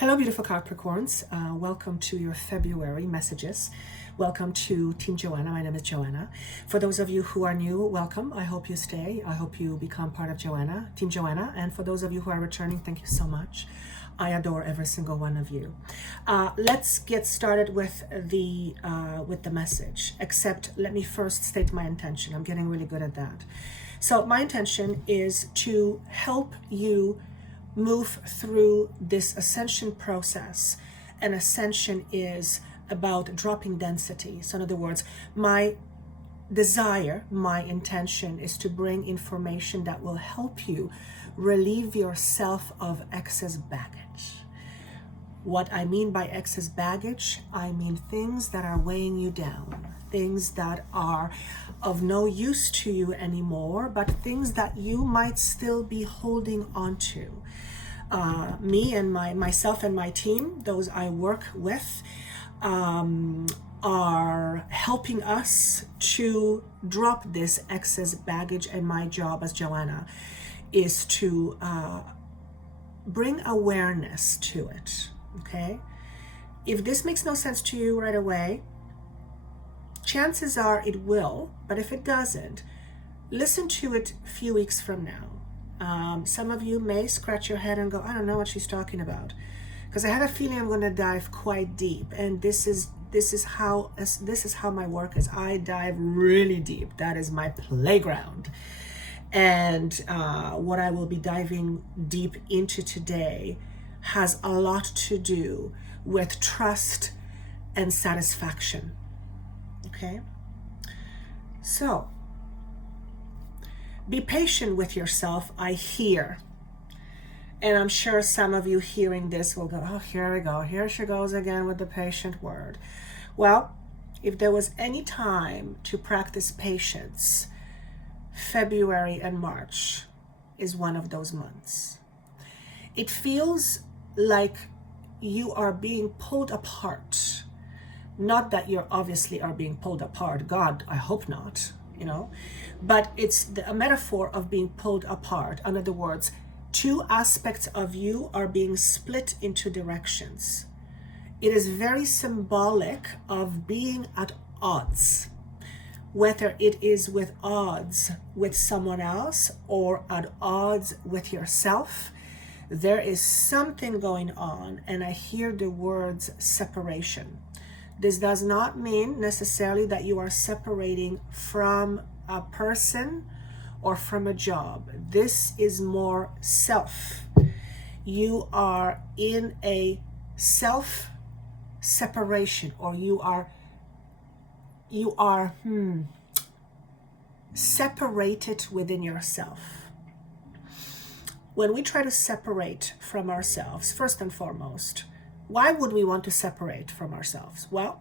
Hello, beautiful Capricorns. Welcome to your February messages. Welcome to Team Joanna. My name is Joanna. For those of you who are new, welcome. I hope you stay. I hope you become part of Team Joanna. And for those of you who are returning, thank you so much. I adore every single one of you. Let's get started with the message. Except, let me first state my intention. I'm getting really good at that. So my intention is to help you move through this ascension process. And ascension is about dropping density. So in other words, my desire, my intention is to bring information that will help you relieve yourself of excess baggage. What I mean by excess baggage, I mean things that are weighing you down, things that are of no use to you anymore, but things that you might still be holding on to. Me and myself and my team, those I work with, are helping us to drop this excess baggage. And my job as Joanna is to bring awareness to it. Okay? If this makes no sense to you right away, chances are it will, but if it doesn't, listen to it a few weeks from now. Some of you may scratch your head and go, I don't know what she's talking about, because I have a feeling I'm going to dive quite deep, and this is how my work is. I dive really deep. That is my playground. And what I will be diving deep into today has a lot to do with trust and satisfaction. Okay? So, be patient with yourself, I hear. And I'm sure some of you hearing this will go, oh, here we go. Here she goes again with the patient word. Well, if there was any time to practice patience, February and March is one of those months. It feels like you are being pulled apart. Not that you obviously are being pulled apart. God, I hope not. But it's a metaphor of being pulled apart. In other words, two aspects of you are being split into directions. It is very symbolic of being at odds, whether it is with odds with someone else or at odds with yourself. There is something going on, and I hear the words separation. This does not mean necessarily that you are separating from a person or from a job. This is more self. You are in a self-separation, or you are separated within yourself. When we try to separate from ourselves, first and foremost, why would we want to separate from ourselves? Well,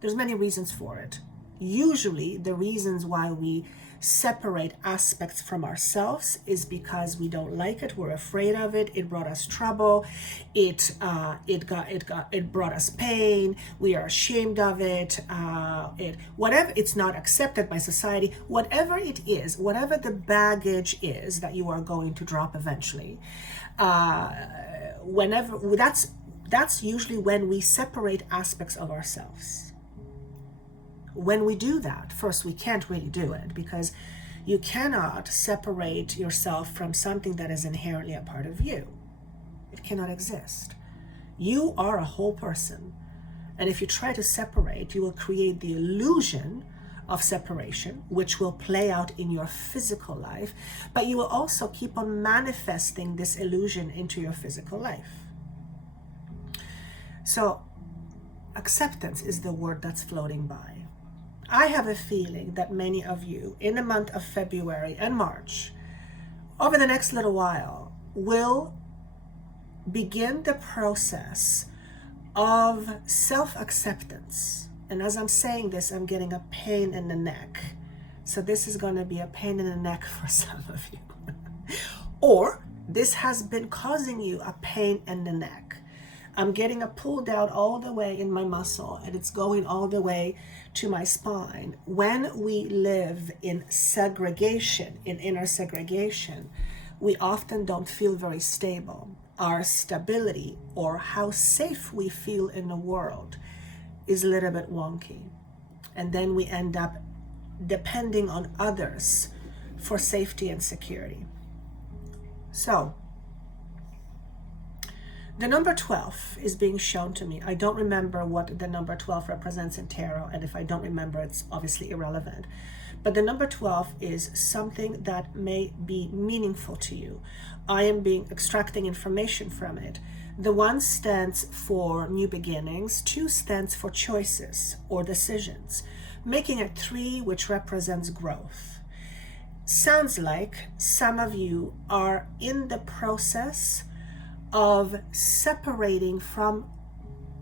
there's many reasons for it. Usually, the reasons why we separate aspects from ourselves is because we don't like it, we're afraid of it, it brought us trouble, it brought us pain, we are ashamed of it, whatever, it's not accepted by society, whatever it is, whatever the baggage is that you are going to drop eventually, that's usually when we separate aspects of ourselves. When we do that, first, we can't really do it, because you cannot separate yourself from something that is inherently a part of you. It cannot exist. You are a whole person. And if you try to separate, you will create the illusion of separation, which will play out in your physical life, but you will also keep on manifesting this illusion into your physical life. So, acceptance is the word that's floating by. I have a feeling that many of you in the month of February and March, over the next little while, will begin the process of self-acceptance. And as I'm saying this, I'm getting a pain in the neck. So this is going to be a pain in the neck for some of you. Or this has been causing you a pain in the neck. I'm getting a pull down all the way in my muscle, and it's going all the way to my spine. When we live in segregation, in inner segregation, we often don't feel very stable. our stability or how safe we feel in the world is a little bit wonky. And then we end up depending on others for safety and security. So, the number 12 is being shown to me. I don't remember what the number 12 represents in tarot, and if I don't remember, it's obviously irrelevant. But the number 12 is something that may be meaningful to you. I am extracting information from it. The 1 stands for new beginnings, 2 stands for choices or decisions, making it 3, which represents growth. Sounds like some of you are in the process of separating from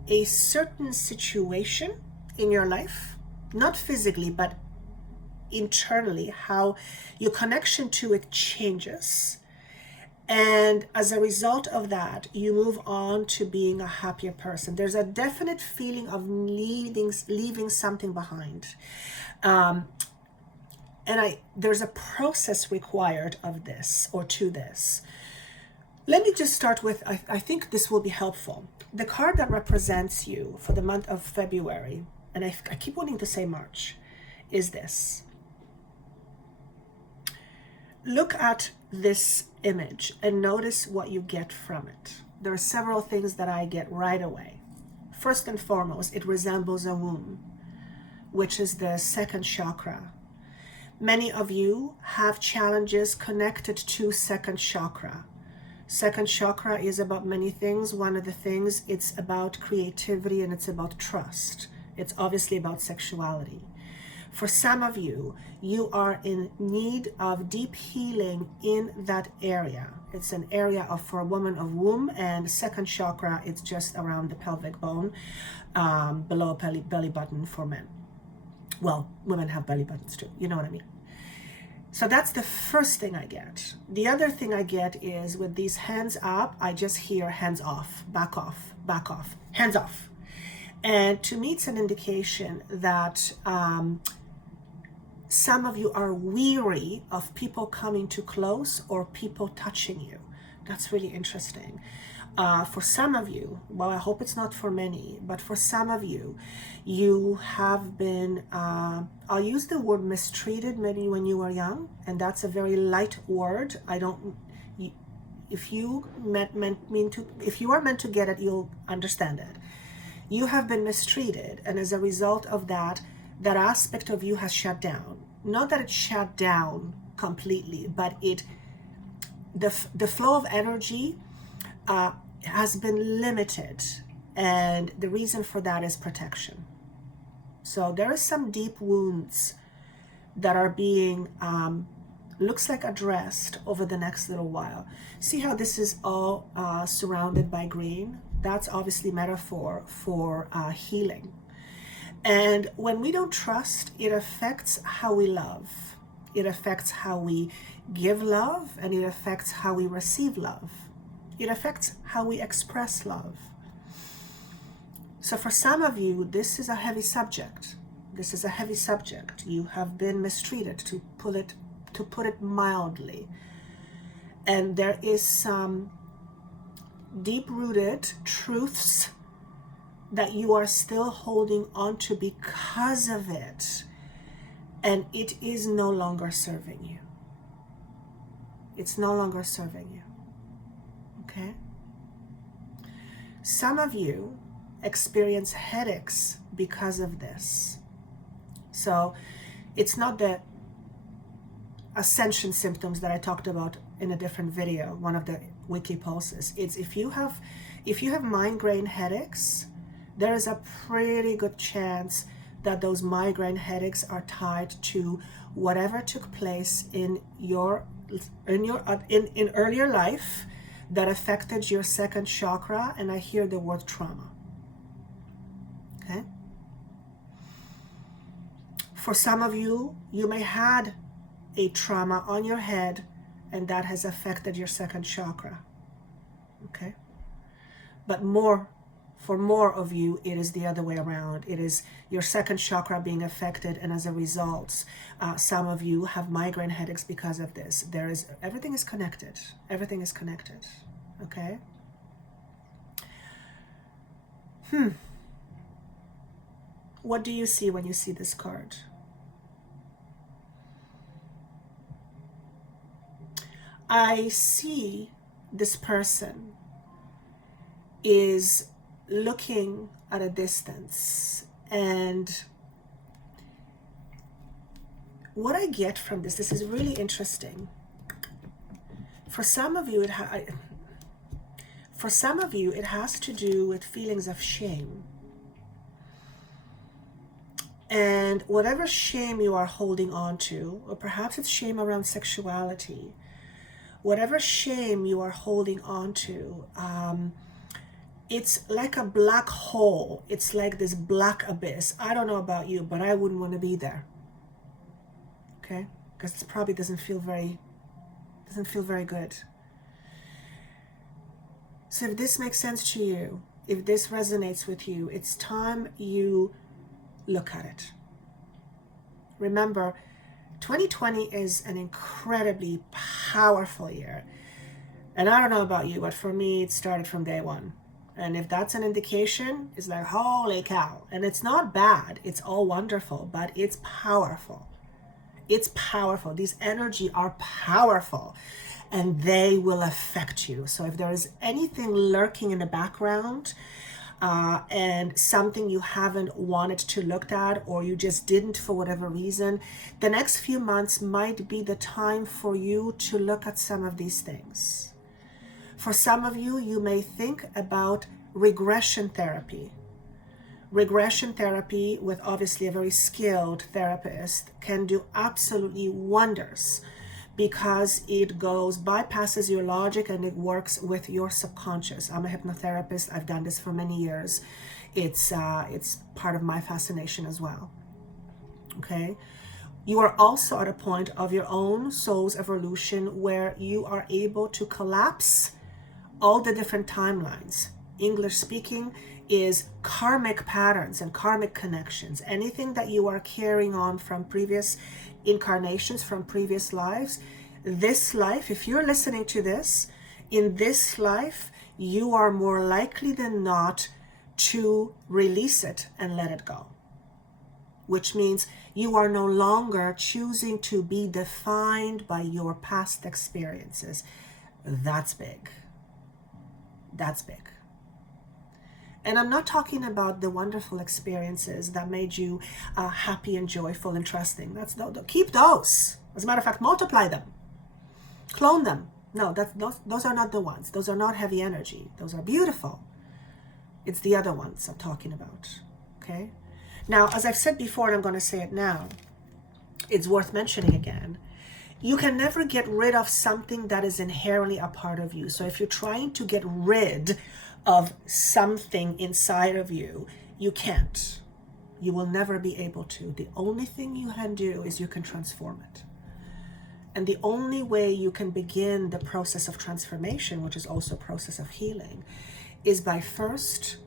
a certain situation in your life, not physically, but internally, how your connection to it changes. And as a result of that, you move on to being a happier person. There's a definite feeling of leaving something behind. There's a process required of this or to this. Let me just start with, I think this will be helpful. The card that represents you for the month of February, and I keep wanting to say March, is this. Look at this image and notice what you get from it. There are several things that I get right away. First and foremost, it resembles a womb, which is the 2nd chakra. Many of you have challenges connected to 2nd chakra. 2nd chakra is about many things. One of the things, it's about creativity and it's about trust. It's obviously about sexuality. For some of you, you are in need of deep healing in that area. It's an area for a woman of womb, and 2nd chakra, it's just around the pelvic bone, below belly button for men. Well, women have belly buttons too, you know what I mean. So that's the first thing I get. The other thing I get is with these hands up, I just hear hands off, back off, hands off. And to me, it's an indication that some of you are weary of people coming too close or people touching you. That's really interesting. For some of you, well, I hope it's not for many, but for some of you, you have been, I'll use the word mistreated maybe when you were young, and that's a very light word. If you are meant to get it, you'll understand it. You have been mistreated, and as a result of that, that aspect of you has shut down. Not that it shut down completely, but the flow of energy has been limited, and the reason for that is protection. So there are some deep wounds that are being looks like addressed over the next little while. See how this is all surrounded by green? That's obviously metaphor for healing. And when we don't trust, it affects how we love. It affects how we give love, and it affects how we receive love. It affects how we express love. So for some of you, this is a heavy subject. This is a heavy subject. You have been mistreated, to put it mildly. And there is some deep-rooted truths that you are still holding on to because of it. And it is no longer serving you. It's no longer serving you. Okay? Some of you experience headaches because of this. So it's not the Ascension symptoms that I talked about in a different video, one of the weekly pulses. It's if you have migraine headaches, there is a pretty good chance that those migraine headaches are tied to whatever took place in earlier life that affected your 2nd chakra, and I hear the word trauma. Okay? For some of you, you may had a trauma on your head, and that has affected your 2nd chakra. Okay? But for more of you, it is the other way around. It is your 2nd chakra being affected, and as a result, some of you have migraine headaches because of this. Everything is connected. Everything is connected. Okay? What do you see when you see this card? I see this person is looking at a distance, and what I get from this is really interesting. For some of you, it has to do with feelings of shame. And whatever shame you are holding on to, or perhaps it's shame around sexuality, whatever shame you are holding on to, it's like a black hole. It's like this black abyss. I don't know about you, but I wouldn't want to be there. Okay? Because it probably doesn't feel very good. So if this makes sense to you, if this resonates with you, it's time you look at it. Remember, 2020 is an incredibly powerful year. And I don't know about you, but for me, it started from day one. And if that's an indication, it's like, holy cow. And it's not bad. It's all wonderful, but it's powerful. It's powerful. These energies are powerful, and they will affect you. So if there is anything lurking in the background, and something you haven't wanted to look at, or you just didn't for whatever reason, the next few months might be the time for you to look at some of these things. For some of you, you may think about regression therapy. Regression therapy with obviously a very skilled therapist can do absolutely wonders, because it bypasses your logic and it works with your subconscious. I'm a hypnotherapist. I've done this for many years. It's part of my fascination as well. Okay? You are also at a point of your own soul's evolution where you are able to collapse all the different timelines. English speaking is karmic patterns and karmic connections. Anything that you are carrying on from previous incarnations, from previous lives, this life, if you're listening to this, in this life, you are more likely than not to release it and let it go. Which means you are no longer choosing to be defined by your past experiences. That's big. That's big. And I'm not talking about the wonderful experiences that made you happy and joyful and trusting. Keep those. As a matter of fact, multiply them. Clone them. No, those are not the ones. Those are not heavy energy. Those are beautiful. It's the other ones I'm talking about. Okay? Now, as I've said before, and I'm going to say it now, it's worth mentioning again. You can never get rid of something that is inherently a part of you. So if you're trying to get rid of something inside of you, you can't. You will never be able to. The only thing you can do is you can transform it. And the only way you can begin the process of transformation, which is also a process of healing, is by first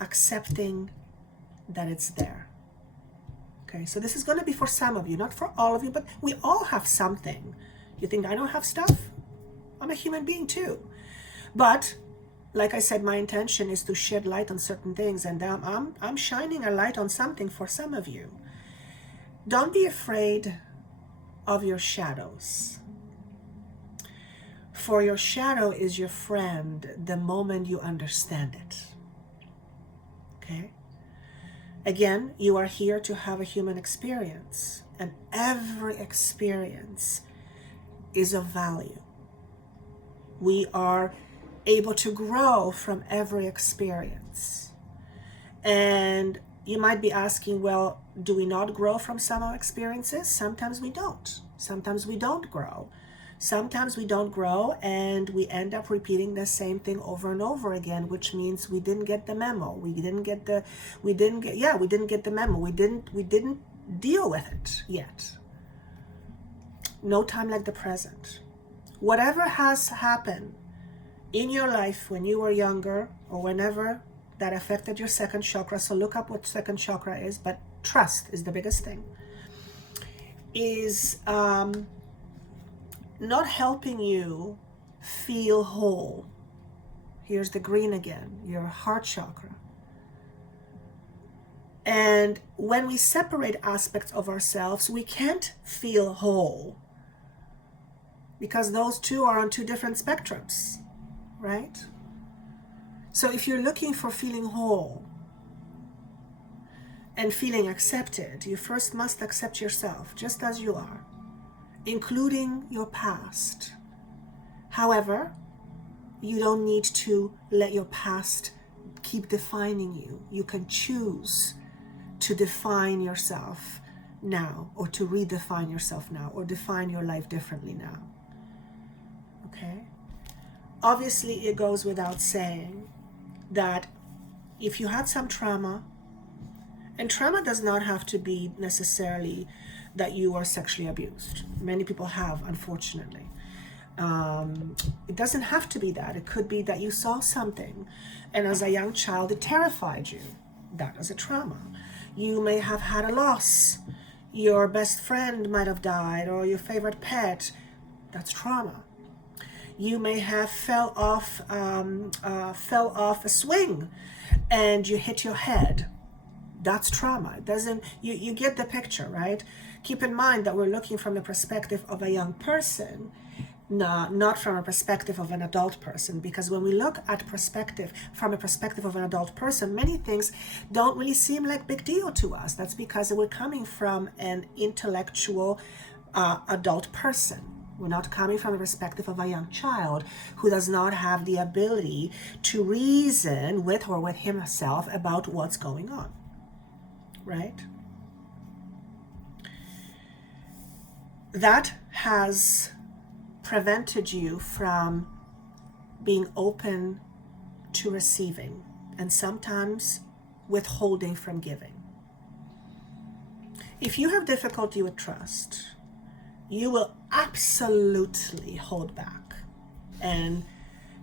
accepting that it's there. Okay, so this is going to be for some of you, not for all of you, but we all have something. You think I don't have stuff? I'm a human being too. But like I said, my intention is to shed light on certain things, and I'm shining a light on something for some of you. Don't be afraid of your shadows. For your shadow is your friend the moment you understand it. Okay? Again, you are here to have a human experience, and every experience is of value. We are able to grow from every experience. And you might be asking, well, do we not grow from some of our experiences? Sometimes we don't. Sometimes we don't grow. Sometimes we don't grow and we end up repeating the same thing over and over again, which means we didn't get the memo. We didn't get the memo. We didn't deal with it yet. No time like the present. Whatever has happened in your life when you were younger or whenever that affected your second chakra, so look up what second chakra is, but trust is the biggest thing, is not helping you feel whole. Here's the green again, your heart chakra. And when we separate aspects of ourselves, we can't feel whole, because those two are on two different spectrums, right? So if you're looking for feeling whole and feeling accepted, you first must accept yourself just as you are, including your past. However, you don't need to let your past keep defining you. You can choose to define yourself now, or to redefine yourself now, or define your life differently now. Okay? Obviously, it goes without saying that if you had some trauma, and trauma does not have to be necessarily that you were sexually abused. Many people have, unfortunately. It doesn't have to be that. It could be that you saw something, and as a young child, it terrified you. That is a trauma. You may have had a loss. Your best friend might have died, or your favorite pet. That's trauma. You may have fell off a swing, and you hit your head. That's trauma. It doesn't. You get the picture, right? Keep in mind that we're looking from the perspective of a young person, not from a perspective of an adult person, because when we look at perspective from a perspective of an adult person, many things don't really seem like big deal to us. That's because we're coming from an intellectual adult person. We're not coming from the perspective of a young child who does not have the ability to reason with or with himself about what's going on, right? That has prevented you from being open to receiving, and sometimes withholding from giving. If you have difficulty with trust, you will absolutely hold back. And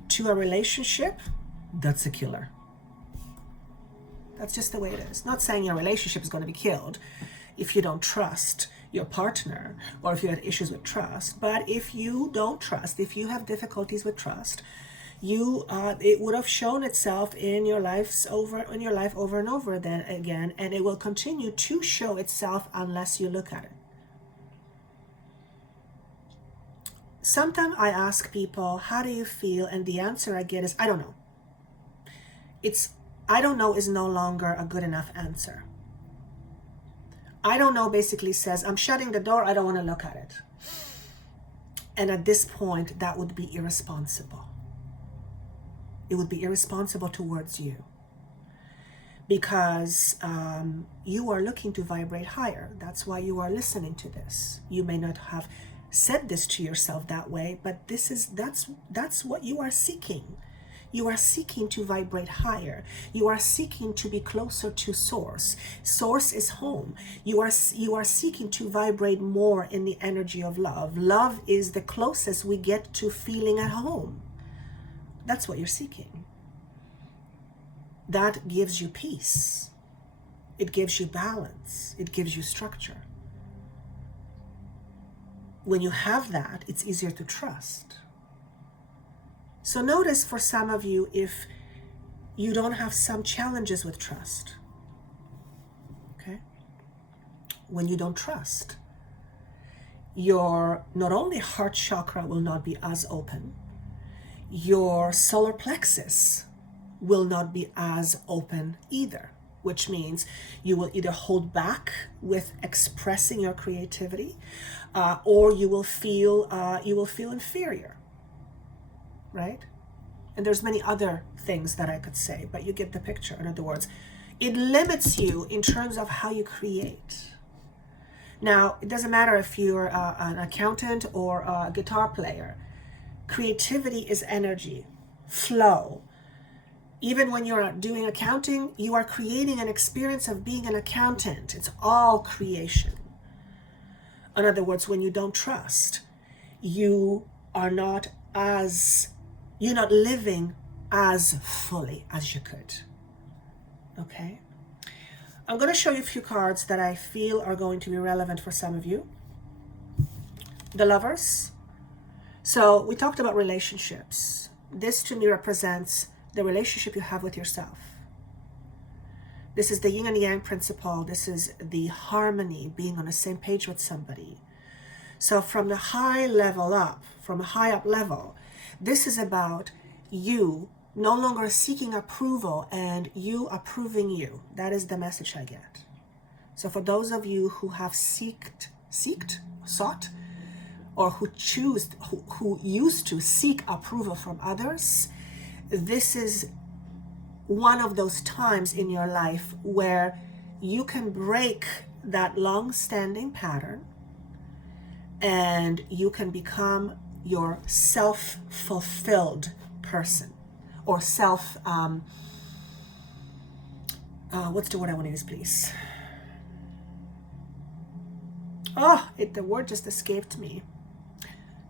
to a relationship, that's a killer. That's just the way it is. Not saying your relationship is going to be killed if you don't trust your partner, or if you had issues with trust. But if you don't trust, if you have difficulties with trust, it would have shown itself in your life over and over then again, and it will continue to show itself unless you look at it. Sometimes I ask people, how do you feel? And the answer I get is, I don't know. I don't know is no longer a good enough answer. I don't know basically says, I'm shutting the door, I don't want to look at it. And at this point, that would be irresponsible. It would be irresponsible towards you, because you are looking to vibrate higher. That's why you are listening to this. You may not have said this to yourself that way, but that's what you are seeking. You are seeking to vibrate higher. You are seeking to be closer to source. Source is home. You are seeking to vibrate more in the energy of love. Love is the closest we get to feeling at home. That's what you're seeking. That gives you peace. It gives you balance. It gives you structure. When you have that, it's easier to trust. So notice for some of you, if you don't have some challenges with trust, okay? When you don't trust, your not only heart chakra will not be as open, your solar plexus will not be as open either, which means you will either hold back with expressing your creativity, or you will feel inferior. Right? And there's many other things that I could say, but you get the picture. In other words, it limits you in terms of how you create. Now, it doesn't matter if you're an accountant or a guitar player. Creativity is energy, flow. Even when you're doing accounting, you are creating an experience of being an accountant. It's all creation. In other words, when you don't trust, you're not living as fully as you could. Okay? I'm going to show you a few cards that I feel are going to be relevant for some of you. The Lovers. So we talked about relationships. This to me represents the relationship you have with yourself. This is the yin and yang principle. This is the harmony, being on the same page with somebody. So from the high level up, from a high up level, this is about you no longer seeking approval and you approving you. That is the message I get. So for those of you who have sought, or who used to seek approval from others, this is one of those times in your life where you can break that long-standing pattern and you can become your self-fulfilled person, or what's the word I want to use, please? The word just escaped me.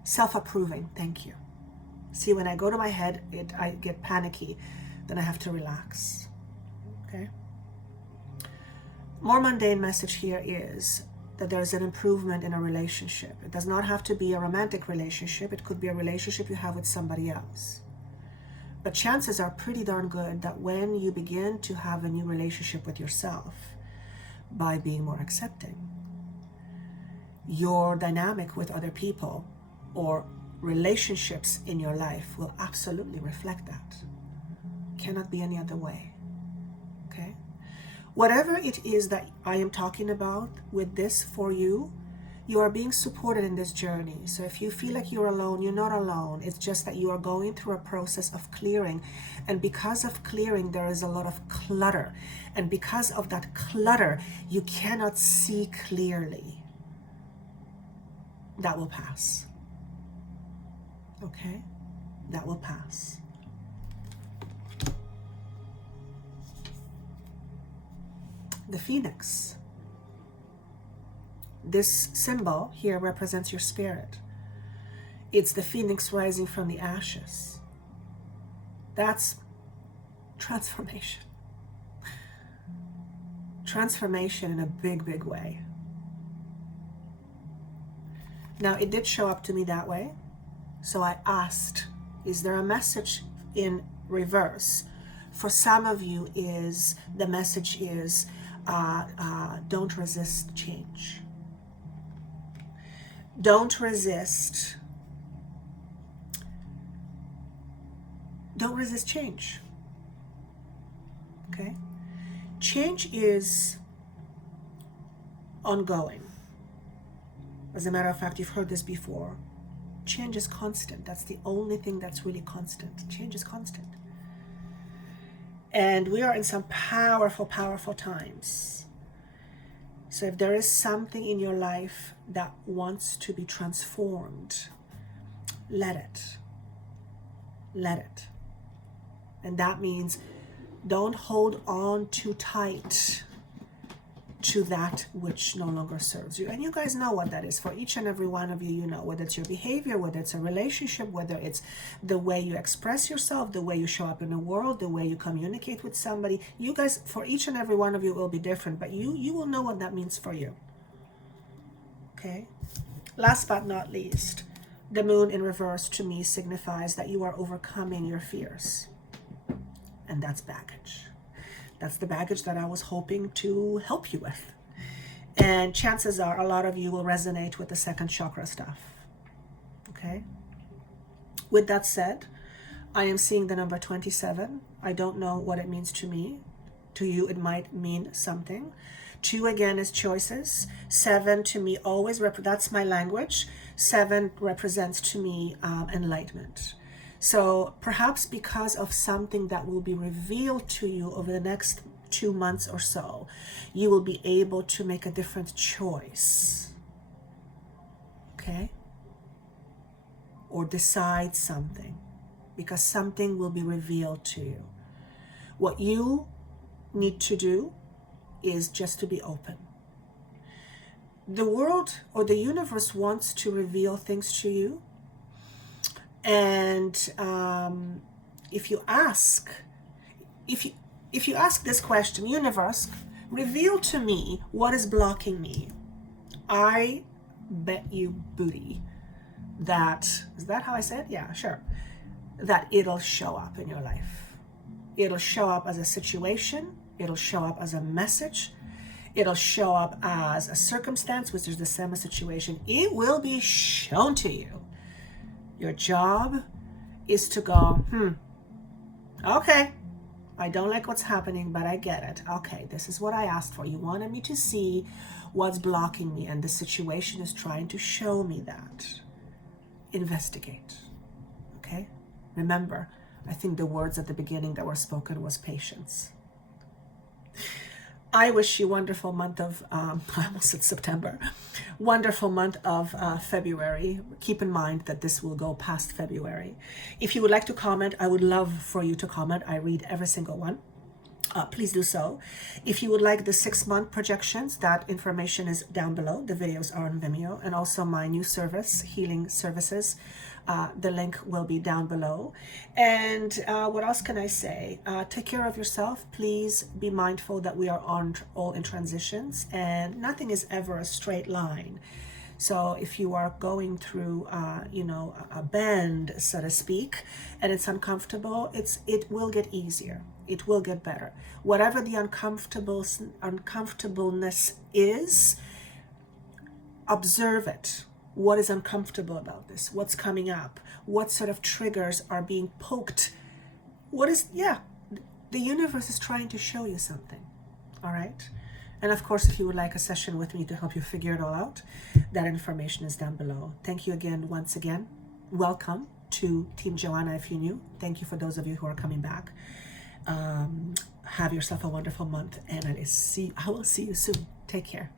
Self-approving, thank you. See, when I go to my head, I get panicky, then I have to relax, okay? More mundane message here is that there's an improvement in a relationship. It does not have to be a romantic relationship. It could be a relationship you have with somebody else. But chances are pretty darn good that when you begin to have a new relationship with yourself, by being more accepting, your dynamic with other people or relationships in your life will absolutely reflect that. Cannot be any other way, okay? Whatever it is that I am talking about with this for you, you are being supported in this journey. So if you feel like you're alone, you're not alone. It's just that you are going through a process of clearing. And because of clearing, there is a lot of clutter. And because of that clutter, you cannot see clearly. That will pass. Okay? That will pass. The phoenix. This symbol here represents your spirit. It's the phoenix rising from the ashes. That's transformation. Transformation in a big, big way. Now, it did show up to me that way. So I asked, is there a message in reverse? For some of you, the message is, don't resist change. Don't resist change. Okay? Change is ongoing. As a matter of fact, you've heard this before. Change is constant. That's the only thing that's really constant. Change is constant. And we are in some powerful, powerful times. So if there is something in your life that wants to be transformed, let it. Let it. And that means don't hold on too tight to that which no longer serves you. And you guys know what that is. For each and every one of you, you know, whether it's your behavior, whether it's a relationship, whether it's the way you express yourself, the way you show up in the world, the way you communicate with somebody. You guys, for each and every one of you, it will be different, but you will know what that means for you. Okay? Last but not least, the moon in reverse to me signifies that you are overcoming your fears. And that's baggage. That's the baggage that I was hoping to help you with. And chances are a lot of you will resonate with the second chakra stuff. Okay? With that said, I am seeing the number 27. I don't know what it means to me. To you, it might mean something. 2 again is choices. 7 to me always, that's my language. 7 represents to me enlightenment. So perhaps because of something that will be revealed to you over the next 2 months or so, you will be able to make a different choice. Okay? Or decide something, because something will be revealed to you. What you need to do is just to be open. The world or the universe wants to reveal things to you. And if you ask this question, universe, reveal to me what is blocking me, I bet you booty that, is that how I said? Yeah, sure. That it'll show up in your life. It'll show up as a situation. It'll show up as a message. It'll show up as a circumstance, which is the same situation. It will be shown to you. Your job is to go, okay, I don't like what's happening, but I get it. Okay, this is what I asked for. You wanted me to see what's blocking me, and the situation is trying to show me that. Investigate. Okay? Remember, I think the words at the beginning that were spoken was patience. I wish you a wonderful month of, I almost said September, wonderful month of February. Keep in mind that this will go past February. If you would like to comment, I would love for you to comment. I read every single one. Please do so. If you would like the 6-month projections, that information is down below. The videos are on Vimeo, and also my new service, Healing Services. The link will be down below. And what else can I say? Take care of yourself. Please be mindful that we are all in transitions, and nothing is ever a straight line. So if you are going through, a bend, so to speak, and it's uncomfortable, it will get easier. It will get better. Whatever the uncomfortableness is, observe it. What is uncomfortable about this? What's coming up? What sort of triggers are being poked? The universe is trying to show you something. All right? And of course, if you would like a session with me to help you figure it all out, that information is down below. Thank you again, once again. Welcome to Team Joanna if you're new. Thank you for those of you who are coming back. Have yourself a wonderful month, and I will see you soon. Take care.